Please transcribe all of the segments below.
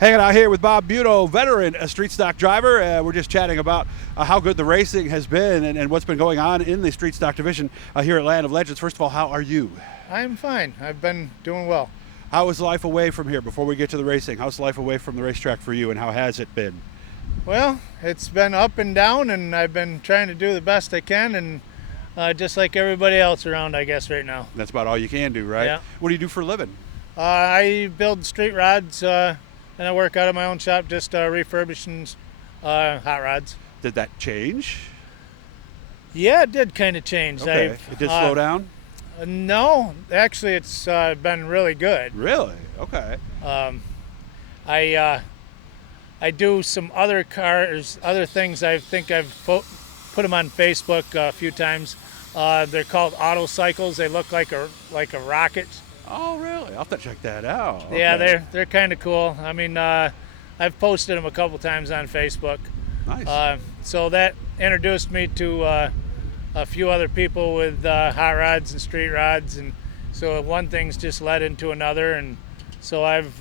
Hanging out here with Bob Buono, veteran street stock driver. We're just chatting about how good the racing has been and what's been going on in the street stock division here at Land of Legends. First of all, how are you? I'm fine. I've been doing well. How is life away from here before we get to the racing? How's life away from the racetrack for you, and how has it been? Well, it's been up and down, and I've been trying to do the best I can, and just like everybody else around, I guess, right now. That's about all you can do, right? Yeah. What do you do for a living? I build street rods, and I work out of my own shop, just refurbishing hot rods. Did that change? Yeah, it did kind of change. Okay. It did slow down? No, actually, it's been really good. Really? Okay. I do some other cars, other things. I think I've put them on Facebook a few times. They're called auto cycles. They look like a rocket. Oh, really? I'll have to check that out. Okay. Yeah, they're kind of cool. I mean, I've posted them a couple times on Facebook. Nice. So that introduced me to a few other people with hot rods and street rods, and so one thing's just led into another, and so I've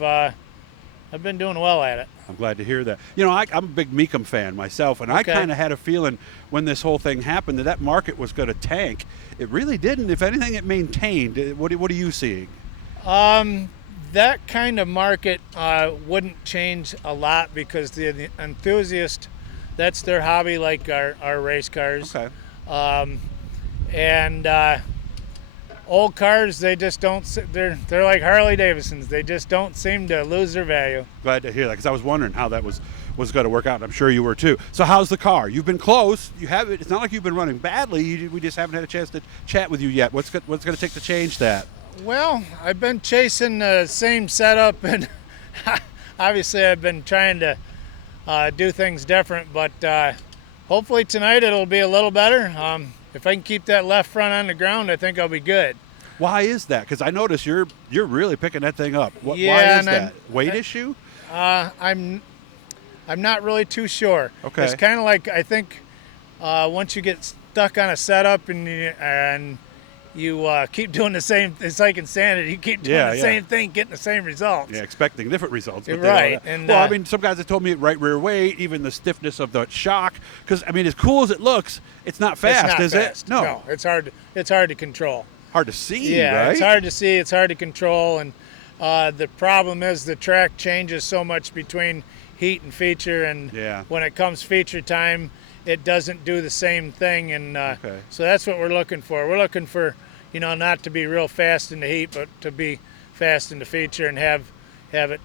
been doing well at it. I'm glad to hear that. You know, I'm a big Mecum fan myself, and I kind of had a feeling when this whole thing happened that market was going to tank. It really didn't. If anything, it maintained. What are you seeing? That kind of market wouldn't change a lot because the enthusiast, that's their hobby, like our race cars. Okay. And old cars, they just don't. They're like Harley Davidsons. They just don't seem to lose their value. Glad to hear that, because I was wondering how that was going to work out, and I'm sure you were too. So how's the car? You've been close. You have it. It's not like you've been running badly. We just haven't had a chance to chat with you yet. What's going to take to change that? Well, I've been chasing the same setup, and obviously I've been trying to do things different. But hopefully tonight it'll be a little better. If I can keep that left front on the ground, I think I'll be good. Why is that? Because I notice you're really picking that thing up. Why is that? Weight issue? I'm not really too sure. Okay. It's kind of like, I think once you get stuck on a setup and you keep doing the same, it's like insanity. You keep doing the same thing, getting the same results. Yeah, expecting different results. But right. Well, I mean, some guys have told me right rear weight, even the stiffness of the shock. Because, I mean, as cool as it looks, it's not fast, is it? No, it's hard to control. Hard to see, yeah, right? It's hard to see. It's hard to control. And the problem is the track changes so much between heat and feature. And when it comes feature time, it doesn't do the same thing. And so that's what we're looking for. We're looking for, not to be real fast in the heat, but to be fast in the feature and have it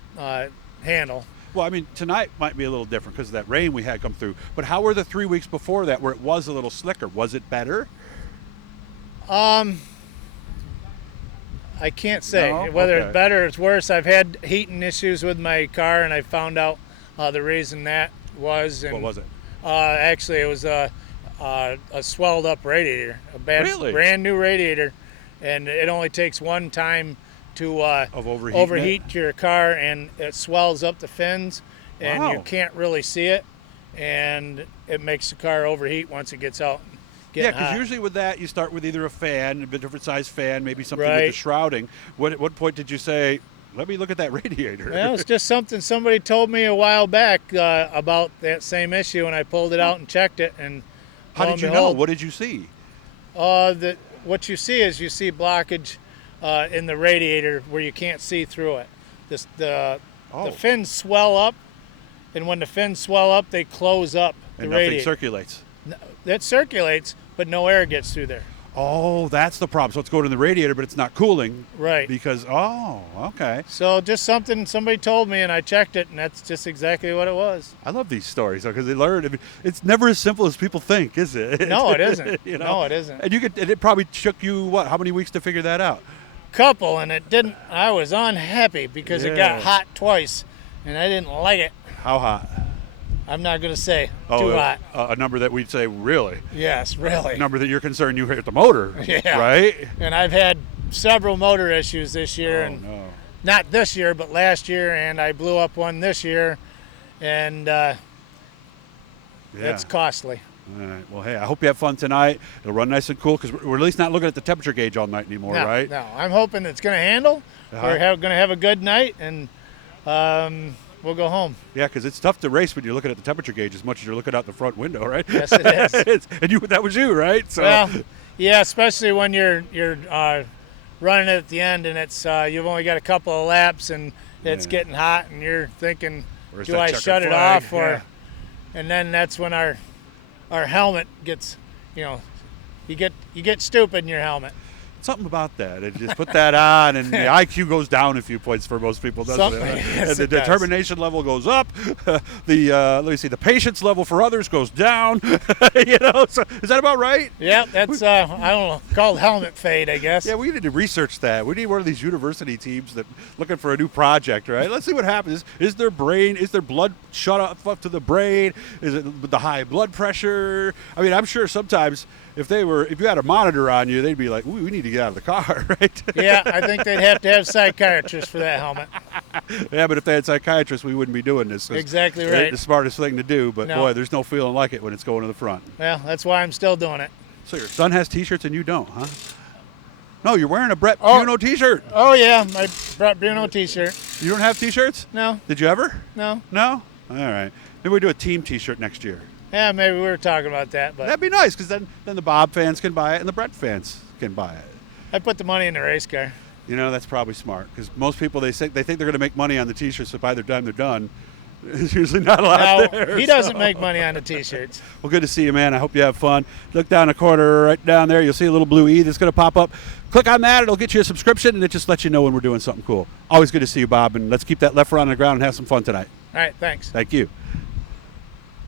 handle. Well, I mean, tonight might be a little different because of that rain we had come through. But how were the 3 weeks before that where it was a little slicker? Was it better? I can't say whether it's better or it's worse. I've had heating issues with my car, and I found out the reason that was. And, what was it? Actually, it was a swelled up radiator, brand new radiator, and it only takes one time to overheat your car, and it swells up the fins, and you can't really see it, and it makes the car overheat once it gets out. Yeah, because usually with that, you start with either a fan, a different size fan, maybe something with the shrouding. At what point did you say, let me look at that radiator? Well, it's just something somebody told me a while back about that same issue, and I pulled it out and checked it. And how did you know? What did you see? What you see is blockage in the radiator where you can't see through it. The fins swell up, and when the fins swell up, they close up the radiator. And nothing circulates. That circulates, but no air gets through there. Oh, that's the problem. So it's going in the radiator, but it's not cooling. Right. Because, okay. So just something somebody told me, and I checked it, and that's just exactly what it was. I love these stories because they learn. I mean, it's never as simple as people think, is it? No, it isn't. No, it isn't. And it probably took you, how many weeks to figure that out? Couple, and it didn't. I was unhappy because it got hot twice, and I didn't like it. How hot? I'm not going to say. Too hot. A number that we'd say, really? Yes, really. A number that you're concerned you hit the motor, right? And I've had several motor issues this year. Not this year, but last year, and I blew up one this year, and that's costly. All right. Well, hey, I hope you have fun tonight. It'll run nice and cool because we're at least not looking at the temperature gauge all night anymore, right? No, I'm hoping it's going to handle. We're going to have a good night, and we'll go home. Yeah, because it's tough to race when you're looking at the temperature gauge as much as you're looking out the front window, right? Yes, it is. And that was you, right? So. Well, yeah, especially when you're running it at the end and it's you've only got a couple of laps and it's getting hot and you're thinking, do I shut it off or? And then that's when our helmet gets, you get stupid in your helmet. Something about that. It just put that on, and the IQ goes down a few points for most people, doesn't it? Yes, and the determination level goes up. The patience level for others goes down. So is that about right? Yeah, that's I don't know, called helmet fade, I guess. Yeah, we need to research that. We need one of these university teams that looking for a new project, right? Let's see what happens. Is their blood shut off up to the brain? Is it the high blood pressure? I mean, I'm sure sometimes if you had a monitor on you, they'd be like, we need to get out of the car, right? Yeah, I think they'd have to have psychiatrists for that helmet. Yeah, but if they had psychiatrists, we wouldn't be doing this. Exactly right. It ain't the smartest thing to do, but No. boy, there's no feeling like it when it's going to the front. Well, that's why I'm still doing it. So your son has T-shirts and you don't, huh? No, you're wearing a Brett Buono T-shirt. Oh, yeah, my Brett Buono T-shirt. You don't have T-shirts? No. Did you ever? No. No? All right. Maybe we do a team T-shirt next year. Yeah, maybe we were talking about that, but That'd be nice because then the Bob fans can buy it and the Brett fans can buy it. I put the money in the race car. That's probably smart because most people they think they're going to make money on the T-shirts, but by the time they're done, there's usually not a lot there. He doesn't make money on the T-shirts. Well, good to see you, man. I hope you have fun. Look down the corner, right down there. You'll see a little blue E that's going to pop up. Click on that. It'll get you a subscription, and it just lets you know when we're doing something cool. Always good to see you, Bob, and let's keep that left foot on the ground and have some fun tonight. All right, thanks. Thank you.